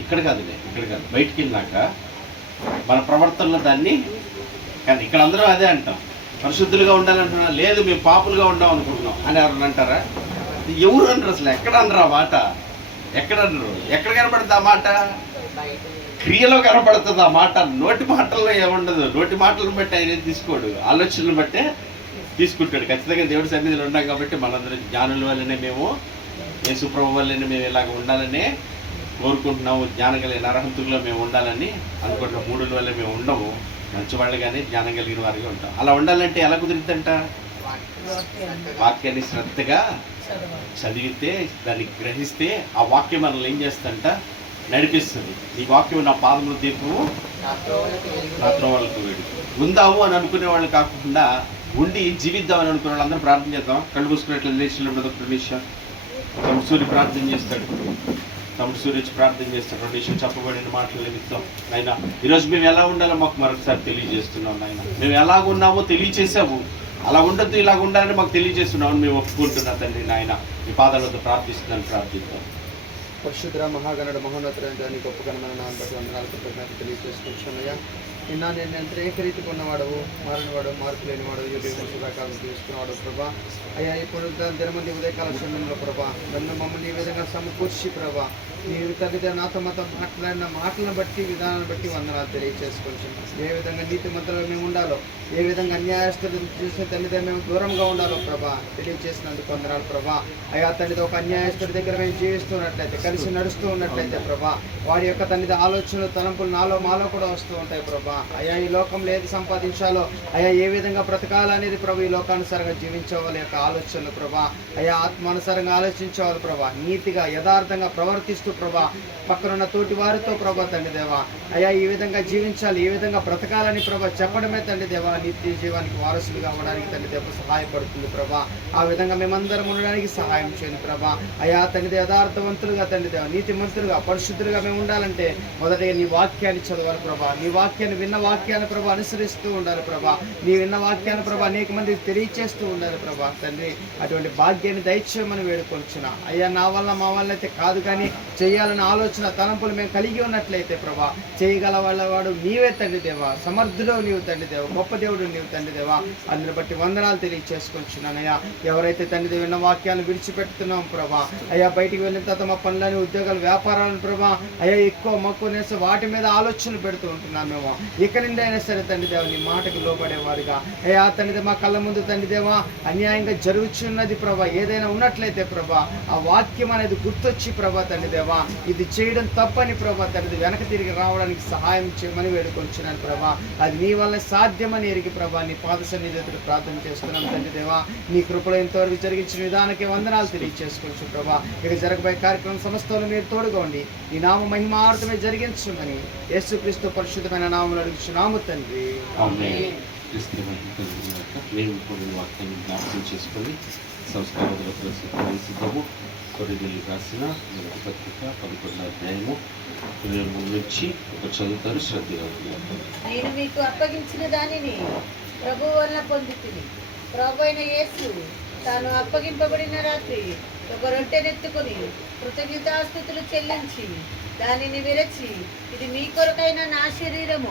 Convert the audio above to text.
ఇక్కడ కాదులే, ఇక్కడ కాదు, బయటికి వెళ్ళినాక మన ప్రవర్తనలో దాన్ని. కానీ ఇక్కడ అందరం అదే అంటాం, పరిశుద్ధులుగా ఉండాలంటున్నా, లేదు మేము పాపులుగా ఉండాం అనుకుంటున్నాం అని ఎవరు అంటారా? ఎవరు అనరు అసలు, ఎక్కడ అనరు ఆ మాట, ఎక్కడ అనరు. ఎక్కడ కనపడుతుంది ఆ మాట? క్రియలో కనపడుతుంది ఆ మాట. నోటి మాటల్లో ఏముండదు. నోటి మాటలను బట్టి ఆయన తీసుకోడు, ఆలోచనలు బట్టే తీసుకుంటాడు. ఖచ్చితంగా దేవుడి సన్నిధిలో ఉన్నాం కాబట్టి మనందరం జ్ఞానుల వల్లనే, మేము యేసుప్రభు వల్లనే మేము ఇలాగ ఉండాలనే కోరుకుంటున్నాము. జ్ఞానం కలిగిన అర్హంతుల్లో మేము ఉండాలని అనుకుంటున్నాం. మూడుల వల్ల మేము ఉండము, మంచివాళ్ళు కానీ జ్ఞానం కలిగిన వారిగా ఉంటాం. అలా ఉండాలంటే ఎలా కుదిరిద్దంట? వాక్యాన్ని శ్రద్ధగా చదివితే, దాన్ని గ్రహిస్తే ఆ వాక్యం మనల్ని ఏం చేస్తుందంట? నడిపిస్తుంది. ఈ వాక్యం నా పాదముల దీపము, నా త్రోవలకు వేడి. ఉందాము అని అనుకునే వాళ్ళు కాకుండా ఉండి జీవిద్దామని అనుకునే వాళ్ళు అందరూ ప్రార్థన చేద్దాం. కళ్ళు మూసుకున్నట్లు లేచినప్పుడు ఒక నిమిషం తమ్ముడు సూర్యుడు ప్రార్థన చేస్తాడు. తమ్ముడు సూర్యుడు ప్రార్థన చేస్తాడు. 2 నిమిషాలు చెప్పబడిన మాటలు నిమిత్తం నాయన ఈరోజు మేము ఎలా ఉండాలో మాకు మరొకసారి తెలియజేస్తున్నాం. నాయన మేము ఎలాగున్నామో తెలియజేసాము, అలా ఉండొద్దు, ఇలాగ ఉండాలని మాకు తెలియజేస్తున్నామని మేము ఒప్పుకుంటున్నా తండ్రి. నాయన మీ పాదాల వద్ద ప్రార్థిస్తున్నాను, ప్రార్థిద్దాం. పరిశుద్ధ మహాగణుడు మహోన్నతుడైన గొప్ప ఘనమైన నామమున బట్టి వందనాలు, కృతజ్ఞతలు తెలియజేసుకుంటున్నానయ్యా. నిన్న నేను ఎంత ఏకరీతిగా ఉన్నవాడు, మారినవాడు, మార్పు లేనివాడు, యుగాకాలం తీసుకున్నవాడు ప్రభా. అయ్యా ఇప్పుడు దినమంది ఉదయకాల సమయంలో ప్రభా నన్ను మమ్మల్ని ఈ విధంగా సమకూర్చి ప్రభా నీవు తల్లిద నాతో మాతో మాట్లాడిన మాటలను బట్టి, విధానాన్ని బట్టి వందనాలు తెలియజేసుకుంటున్నాం. ఏ విధంగా నీతి మంత్రులుగా మేము ఉండాలో, ఏ విధంగా అన్యాయస్తులు చూసిన తల్లిద మేము దూరంగా ఉండాలో ప్రభా తెలియజేసినందుకు వందనాలు ప్రభా. అయ్యా తండ్రి ఒక అన్యాయస్తుడి దగ్గర మేము జీవిస్తున్నట్లయితే, కలిసి నడుస్తూ ఉన్నట్లయితే ప్రభా, వాడి యొక్క తండ్రి ఆలోచనలు, తలంపులు నాలో మాలో కూడా వస్తూ ఉంటాయి ప్రభా. అయ్యా ఈ లోకంలో ఏది సంపాదించాలో, అయ్యా ఏ విధంగా బ్రతకాలనేది ప్రభు, ఈ లోకానుసారంగా జీవించవాలి యొక్క ఆలోచనలు ప్రభా. అయ్యా ఆత్మానుసారంగా ఆలోచించేవాళ్ళు ప్రభా, నీతిగా యథార్థంగా ప్రవర్తిస్తూ ప్రభా, పక్కనున్న తోటి వారితో ప్రభా తండ్రి దేవా అయ్యా ఈ విధంగా జీవించాలి, ఈ విధంగా బ్రతకాలని ప్రభా చెప్పడమే తండ్రి దేవా నిత్య జీవానికి వారసులుగా అవ్వడానికి తండ్రి దేవ సహాయపడుతుంది ప్రభా. ఆ విధంగా మేమందరం ఉండడానికి సహాయం చేయండి ప్రభా. అయ్యా తండ్రి యథార్థవంతులుగా తండ్రి దేవ నీతిమంతులుగా పరిశుద్ధులుగా మేము ఉండాలంటే మొదటగా నీ వాక్యాన్ని చదవాలి ప్రభా. నీ వాక్యాన్ని విన్న వాక్యాన్ని ప్రభా అనుసరిస్తూ ఉండాలి ప్రభా. నీ విన్న వాక్యాన్ని ప్రభా అనేక మందికి తెలియచేస్తూ ఉండాలి ప్రభా తండ్రి. అటువంటి భాగ్యాన్ని దయచేయమని వేడుకొచ్చున్నా అయ్యా. నా వల్ల మా వల్ల అయితే కాదు, కానీ చేయాలన్న ఆలోచన తలంపులు మేము కలిగి ఉన్నట్లయితే ప్రభా చేయగల వాళ్ళవాడు నీవే తండ్రి దేవా. సమర్థుడు నీవు తండ్రి దేవ, గొప్ప దేవుడు నీవు తండ్రి దేవా. అందుని బట్టి వందనాలు తెలియచేసుకొచ్చున్నానయ్యా. ఎవరైతే తండ్రి దేవ విన్న వాక్యాలను విడిచిపెడుతున్నాం ప్రభా అయ్యా, బయటికి వెళ్ళిన తర్వాత మా పనులని, ఉద్యోగాలు, వ్యాపారాలను ప్రభా అయ్యా ఎక్కువ మక్కువనేసి వాటి మీద ఆలోచనలు పెడుతూ ఉంటున్నాం మేము. ఇక నుండి అయినా సరే తండ్రి దేవ నీ మాటకు లోబడేవారుగా అయ్యా తండ్రి దేవ మా కళ్ళ ముందు తండ్రి దేవా అన్యాయంగా జరుగుతున్నది ప్రభా ఏదైనా ఉన్నట్లయితే ప్రభా ఆ వాక్యం అనేది గుర్తొచ్చి ప్రభా తండ్రి దేవా ఇది చేయడం తప్పని ప్రభా తండ్రి వెనక తిరిగి రావడానికి సహాయం చేయమని వేడుకొంచున్నాను ప్రభా. అది నీ వల్ల సాధ్యమని ఎరిగి ప్రభా నీ పాద సన్నిధిలో ప్రార్థన చేస్తున్నాను తండ్రి దేవా. నీ కృపలో ఇంతవరకు జరిగించిన విధానానికి వందనాలు తెలియజేసుకోవచ్చు ప్రభా. ఇక జరగబోయే కార్యక్రమం సమస్తంలో మీరు తోడుగా ఉండి ఈ నామ మహిమార్థమే జరిగించమని యేసుక్రీస్తు పరిశుద్ధమైన నామములో అడుగుచున్నాము తండ్రి. వాక్యాన్ని జ్ఞాపకం చేసుకొని సంస్కారాలకు సిద్ధము. కొరింథీయులకు రాసిన పత్రిక 11వ అధ్యాయము నుంచి ఒక చదువుతారు, శ్రద్ధగా ఉన్నారు. నేను మీకు అప్పగించిన దానిని ప్రభు వలన పొందితిని. ప్రభు అయిన యేసు తాను అప్పగింపబడిన రాత్రి ఒక రొట్టెనెత్తుకొని కృతజ్ఞతాస్తుతులు చెల్లించి దానిని విరచి, ఇది మీ కొరకైన నా శరీరము,